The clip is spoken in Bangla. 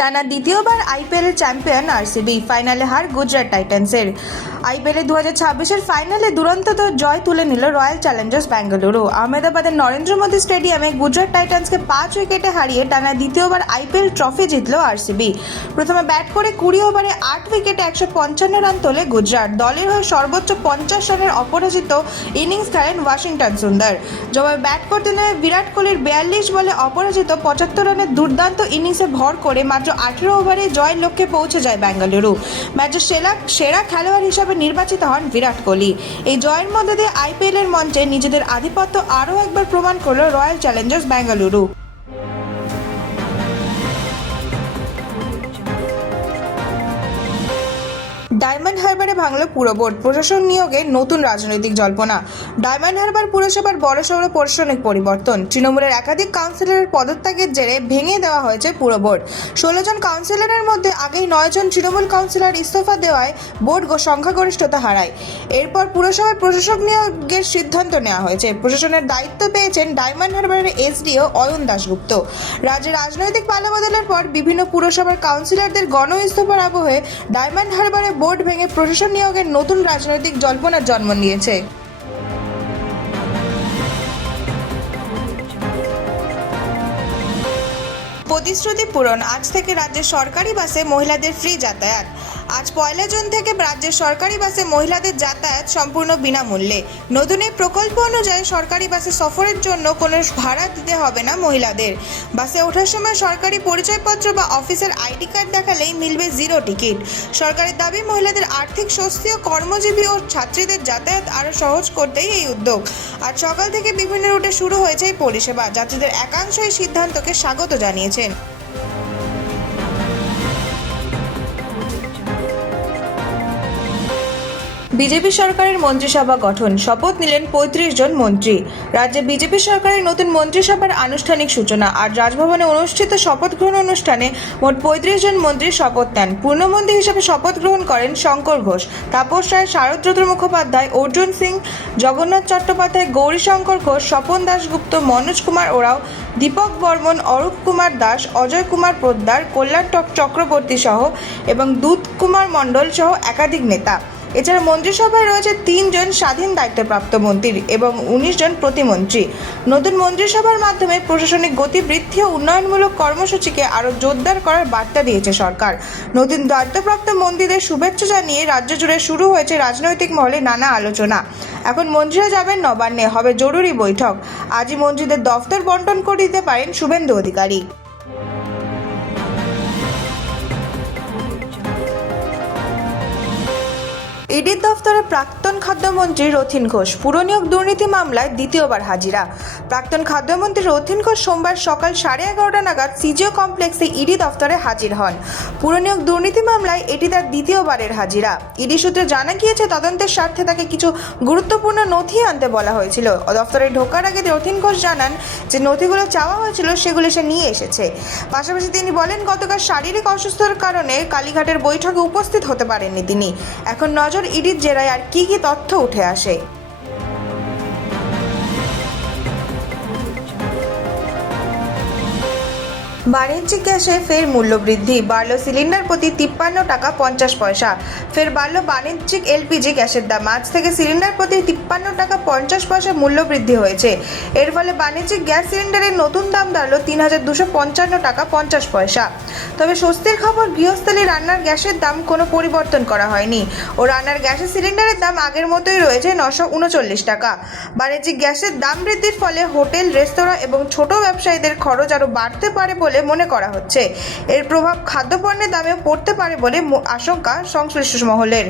টানা দ্বিতীয়বার আইপিএলের চ্যাম্পিয়ন আরসিবি, ফাইনালে হার গুজরাট টাইটান্সের। আইপিএলের 2026-এর ফাইনালে দুরন্ত জয় তুলে নিল রয়্যাল চ্যালেঞ্জার্স বেঙ্গালুরু। আহমেদাবাদের নরেন্দ্র মোদী স্টেডিয়ামে গুজরাট টাইটান্সকে 5 উইকেটে হারিয়ে টানা দ্বিতীয়বার আইপিএল ট্রফি জিতল আরসিবি। প্রথমে ব্যাট করে 20 ওভারে 8 উইকেটে 155 রান তোলে গুজরাট। দলের হয়ে সর্বোচ্চ 50 রানের অপরাজিত ইনিংস খেলেন ওয়াশিংটন সুন্দর। জবাবে ব্যাট করতে নেমে বিরাট কোহলির 42 বলে অপরাজিত 75 রানের দুর্দান্ত ইনিংসে ভর করে মাত্র 18 ওভারে জয়ের লক্ষ্যে পৌঁছে যায় বেঙ্গালুরু। ম্যাচের সেরা খেলোয়াড় হিসেবে নির্বাচিত হন বিরাট কোহলি। এই জয়ের মধ্যে দিয়ে আইপিএলের মঞ্চে নিজেদের আধিপত্য আরও একবার প্রমাণ করল রয়্যাল চ্যালেঞ্জার্স বেঙ্গালুরু। ডায়মন্ড হারবারে ভাঙল পুরবোর্ড, প্রশাসন নিয়োগে নতুন রাজনৈতিক জল্পনা। ডায়মন্ড হারবার পুরসভার বড়সড় প্রশাসনিক পরিবর্তন। তৃণমূলের একাধিক কাউন্সিলরের পদত্যাগের জেরে ভেঙে দেওয়া হয়েছে পুরবোর্ড। 16 জন কাউন্সিলরের মধ্যে আগেই 9 জন তৃণমূল কাউন্সিলর ইস্তফা দেওয়ায় বোর্ড সংখ্যাগরিষ্ঠতা হারায়। এরপর পুরসভার প্রশাসক নিয়োগের সিদ্ধান্ত নেওয়া হয়েছে। প্রশাসনের দায়িত্ব পেয়েছেন ডায়মন্ড হারবারের এসডিও অয়ন দাশগুপ্ত। রাজ্যে রাজনৈতিক পালাবদলের পর বিভিন্ন পুরসভার কাউন্সিলরদের গণ ইস্তফার আবহে ডায়মন্ড হারবারে বোর্ড ভেঙে প্রশাসন নিয়োগের নতুন রাজনৈতিক জল্পনার জন্ম নিয়েছে। প্রতিশ্রুতি পূরণ। আজ থেকে রাজ্যের সরকারি বাসে মহিলাদের ফ্রি যাতায়াত। আজ 1 জুন থেকে রাজ্যের সরকারি বাসে মহিলাদের যাতায়াত সম্পূর্ণ বিনামূল্যে। নতুন এই প্রকল্প অনুযায়ী সরকারি বাসে সফরের জন্য কোনো ভাড়া দিতে হবে না মহিলাদের। বাসে ওঠার সময় সরকারি পরিচয়পত্র বা অফিসের আইডি কার্ড দেখালেই মিলবে 0 টিকিট। সরকারের দাবি, মহিলাদের আর্থিক স্বস্তি ও কর্মজীবী ও ছাত্রীদের যাতায়াত আরও সহজ করতেই এই উদ্যোগ। আজ সকাল থেকে বিভিন্ন রুটে শুরু হয়েছে এই পরিষেবা। যাত্রীদের একাংশ এই সিদ্ধান্তকে স্বাগত জানিয়েছেন। বিজেপি সরকারের মন্ত্রিসভা গঠন, শপথ নিলেন 35 জন মন্ত্রী। রাজ্যে বিজেপি সরকারের নতুন মন্ত্রিসভার আনুষ্ঠানিক সূচনা। আজ রাজভবনে অনুষ্ঠিত শপথ গ্রহণ অনুষ্ঠানে মোট 35 জন মন্ত্রী শপথ নেন। পূর্ণমন্ত্রী হিসেবে শপথ গ্রহণ করেন শঙ্কর ঘোষ, তাপস রায়, শারদ মুখোপাধ্যায়, অর্জুন সিং, জগন্নাথ চট্টোপাধ্যায়, গৌরীশঙ্কর ঘোষ, স্বপন দাশগুপ্ত, মনোজ কুমার ওরাও, দীপক বর্মন, অরূপ কুমার দাস, অজয় কুমার পোদ্দার, কল্যাণ চক্রবর্তী সহ এবং দুধ কুমার মণ্ডল সহ একাধিক নেতা। এছাড়া মন্ত্রিসভায় রয়েছে 3 জন স্বাধীন দায়িত্বপ্রাপ্ত মন্ত্রী এবং 19 জন প্রতিমন্ত্রী। নতুন মন্ত্রিসভার মাধ্যমে প্রশাসনিক গতি বৃদ্ধি ও উন্নয়নমূলক কর্মসূচিকে আরও জোরদার করার বার্তা দিয়েছে সরকার। নতুন দায়িত্বপ্রাপ্ত মন্ত্রীদের শুভেচ্ছা জানিয়ে রাজ্য জুড়ে শুরু হয়েছে রাজনৈতিক মহলে নানা আলোচনা। এখন মন্ত্রীরা যাবেন নবান্নে, হবে জরুরি বৈঠক। আজই মন্ত্রীদের দফতর বন্টন করে দিতে পারেন শুভেন্দু অধিকারী। ইডির দফতরে প্রাক্তন খাদ্যমন্ত্রী রথীন ঘোষ, পুরনিয়োগ দুর্নীতি মামলায় দ্বিতীয়বার হাজিরা। প্রাক্তন খাদ্যমন্ত্রী রথীন ঘোষ সোমবার সকাল 11:30 নাগাদ সিজিও কমপ্লেক্সে ইডি দফতরে হাজির হন। পুরনিয়োগ দুর্নীতি মামলায় এটি তার দ্বিতীয়বারের হাজিরা। ইডি সূত্রে জানা গিয়েছে, তদন্তের স্বার্থে তাকে কিছু গুরুত্বপূর্ণ নথি আনতে বলা হয়েছিল। দফতরে ঢোকার আগে রথীন ঘোষ জানান যে নথিগুলো চাওয়া হয়েছিল সেগুলো সে নিয়ে এসেছে। পাশাপাশি তিনি বলেন, গতকাল শারীরিক অসুস্থতার কারণে কালীঘাটের বৈঠকে উপস্থিত হতে পারেননি তিনি। এখন নজর ইডির জেরায় আর কি তথ্য উঠে আসে। বাণিজ্যিক গ্যাসে ফের মূল্যবৃদ্ধি, বাড়ল সিলিন্ডার প্রতি 53 টাকা 50 পয়সা। ফের বাড়ল বাণিজ্যিক এলপিজি গ্যাসের দাম। আজ থেকে সিলিন্ডার প্রতি 53 টাকা 50 পয়সা মূল্যবৃদ্ধি হয়েছে। এর ফলে বাণিজ্যিক গ্যাস সিলিন্ডারের নতুন দাম দাঁড়ালো 3255 টাকা 50 পয়সা। তবে স্বস্তির খবর, গৃহস্থলী রান্নার গ্যাসের দাম কোনো পরিবর্তন করা হয়নি ও রান্নার গ্যাসের সিলিন্ডারের দাম আগের মতোই রয়েছে 939 টাকা। বাণিজ্যিক গ্যাসের দাম বৃদ্ধির ফলে হোটেল, রেস্তোরাঁ এবং ছোট ব্যবসায়ীদের খরচ আরও বাড়তে পারে বলে মনে করা হচ্ছে। এর প্রভাব খাদ্যপণ্যের দামেও পড়তে পারে বলে আশঙ্কা সংশ্লিষ্ট মহলের।